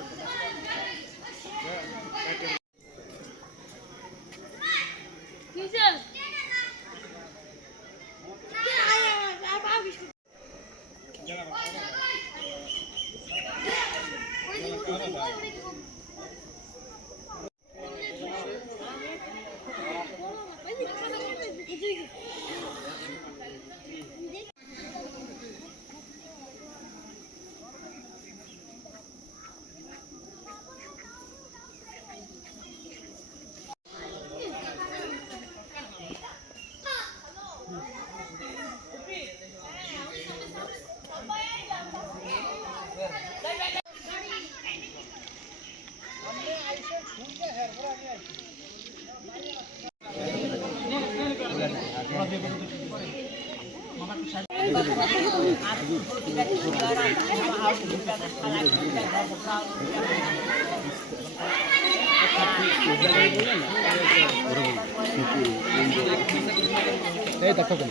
মাংস আছে এই দেখো কেন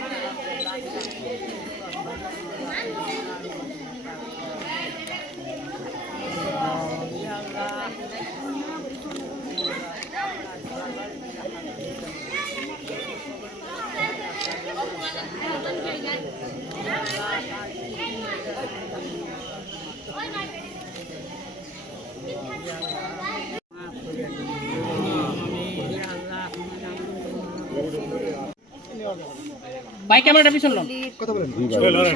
你看，你。ভাই ক্যামেরাটা পিছন। কথা বলেন।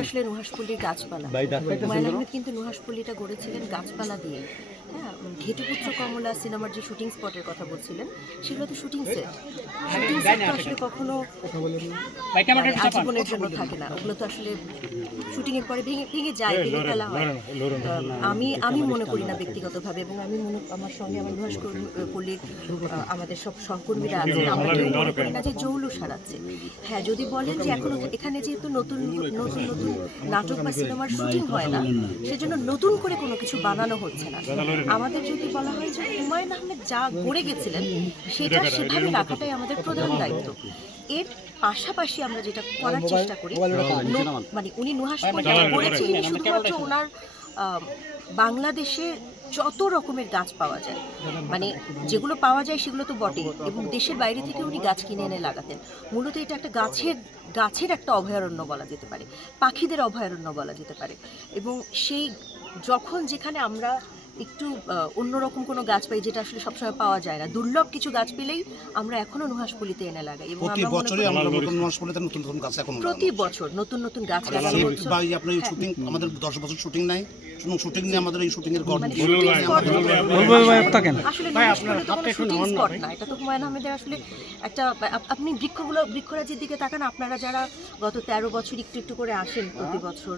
আসলে নুহাসপল্লির গাছপালা। হুমায়ুন আহমেদ কিন্তু নুহাসপল্লিটা গড়েছিলেন গাছপালা দিয়ে। হ্যাঁ ঘেটুপুত্র কমলা সিনেমার যে শুটিং স্পটের কথা বলছিলেন সেগুলো তো শুটিং সেট। শুটিং সেট তো আসলে কখনো। আজীবনের জন্য থাকে না। ওগুলো তো আসলে শুটিং এর পরে ভেঙে ভেঙে যায় ভেঙে ফেলা হয়। আমি আমি মনে করি না ব্যক্তিগতভাবে এবং আমি মনে আমার সঙ্গে আমার নুহাস পল্লীর আমাদের সব সহকর্মীরা আছেন আমরা মনে করি না যে জৌলুস হারাচ্ছে। হ্যাঁ যদি বলেন যে এখন এখানে যেহেতু নতুন নতুন নতুন নাটক বা সিনেমার শুটিং হয় না সেজন্য নতুন করে কোনো কিছু বানানো হচ্ছে না। আমাদের যদি বলা হয় যে হুমায়ুন আহমেদ যা গড়ে গেছিলেন সেটা সেভাবে রাখাটাই আমাদের প্রধান দায়িত্ব। এর পাশাপাশি আমরা যেটা করার চেষ্টা করি মানে উনি নুহাস পল্লী গড়েছিলেন শুধুমাত্র ওনার আহ, বাংলাদেশে যত রকমের গাছ পাওয়া যায়। মানে যেগুলো পাওয়া যায় সেগুলো তো বটেই এবং দেশের বাইরে থেকে উনি গাছ কিনে এনে লাগাতেন। মূলত এটা একটা গাছের গাছের একটা অভয়ারণ্য বলা যেতে পারে, পাখিদের অভয়ারণ্য বলা যেতে পারে। এবং সেই যখন যেখানে আমরা একটু অন্যরকম কোনো গাছ পাই যেটা আসলে সবসময় পাওয়া যায় না। দুর্লভ কিছু গাছ পেলেই আমরা এখনও নুহাসপল্লিতে এনে লাগাই এবং প্রতি আমরা মনে বছরই আমরা নতুন নতুন নতুন গাছ এখন প্রতি বছর নতুন নতুন গাছ লাগানো হচ্ছে আপনার এই শুটিং আমাদের দশ বছর শুটিং নাই। শুনুন শুটিং নিয়ে আমাদের এই শুটিং এর গল্প মানে shooting spot আসলে নুহাসপল্লি তো কোনো না এটা তো হুমায়ুন আহমেদের আসলে একটা আপনি বৃক্ষগুলো বৃক্ষরাজির দিকে তাকান আপনারা যারা গত তেরো বছর একটু একটু করে আসেন প্রতি বছর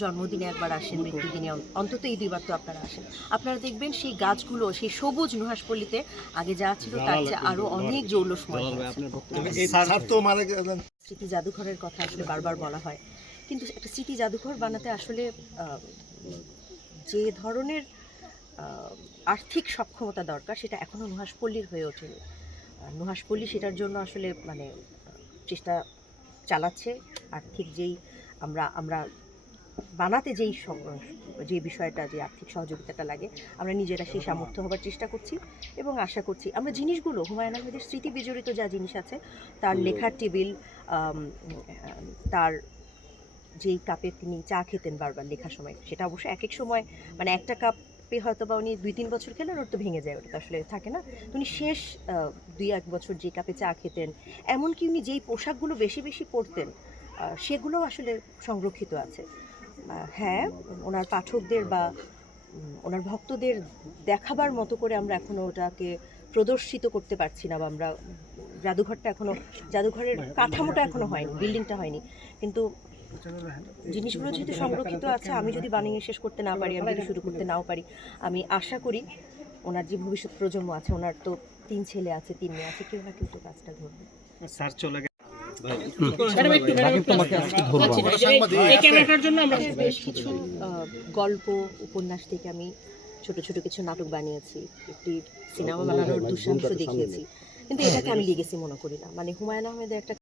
জন্মদিনে একবার আসেন মৃত্যুদিনে অন্তত এই দুইবার তো আপনারা আসেন আপনারা দেখবেন সেই গাছগুলো সেই সবুজ নুহাসপল্লিতে আগে যা ছিল তার চেয়ে আরও অনেক জৌলসময় স্মৃতি জাদুঘরের কথা আসলে বারবার বলা হয়। কিন্তু একটা স্মৃতি জাদুঘর বানাতে আসলে যে ধরনের আর্থিক সক্ষমতা দরকার সেটা এখনও নুহাসপল্লীর হয়ে ওঠেনি। আর নুহাসপল্লী সেটার জন্য আসলে মানে চেষ্টা চালাচ্ছে। আর্থিক যেই আমরা আমরা বানাতে যেই যে বিষয়টা যে আর্থিক সহযোগিতাটা লাগে আমরা নিজেরা সেই সামর্থ্য হবার চেষ্টা করছি এবং আশা করছি আমরা জিনিসগুলো হুমায়ুন আহমেদের স্মৃতি বিজড়িত যা জিনিস আছে তার লেখার টেবিল তার যেই কাপে তিনি চা খেতেন বারবার লেখার সময় সেটা অবশ্য এক এক সময় মানে একটা কাপ কাপে হয়তো বা উনি দুই তিন বছর খেলেন ওর তো ভেঙে যায় ওটা তো আসলে থাকে না। উনি শেষ দুই এক বছর যে কাপে চা খেতেন এমনকি উনি যেই পোশাকগুলো বেশি বেশি পরতেন আহ, সেগুলোও আসলে সংরক্ষিত আছে। হ্যাঁ ওনার পাঠকদের বা ওনার ভক্তদের দেখাবার মতো করে আমরা এখনও ওটাকে প্রদর্শিত করতে পারছি না বা আমরা জাদুঘরটা এখনও, জাদুঘরের কাঠামোটা এখনও হয়নি, বিল্ডিংটা হয়নি। কিন্তু জিনিসগুলো যেহেতু সংরক্ষিত আছে, আমি যদি বানিয়ে শেষ করতে না পারি, আমি যদি শুরু করতে নাও পারি, আমি আশা করি ওনার যে ভবিষ্যৎ প্রজন্ম আছে, ওনার তো তিন ছেলে আছে, তিন মেয়ে আছে, কেউ না কেউ তো কাজটা ধরবে। ম্যাডাম একটু বেশ কিছু আহ, গল্প উপন্যাস থেকে আমি ছোট ছোট কিছু নাটক বানিয়েছি। একটি সিনেমা বানানোর দুঃসাহস দেখিয়েছি। কিন্তু এটাকে আমি লিগেছি মনে করি না। মানে হুমায়ুন আহমেদের একটা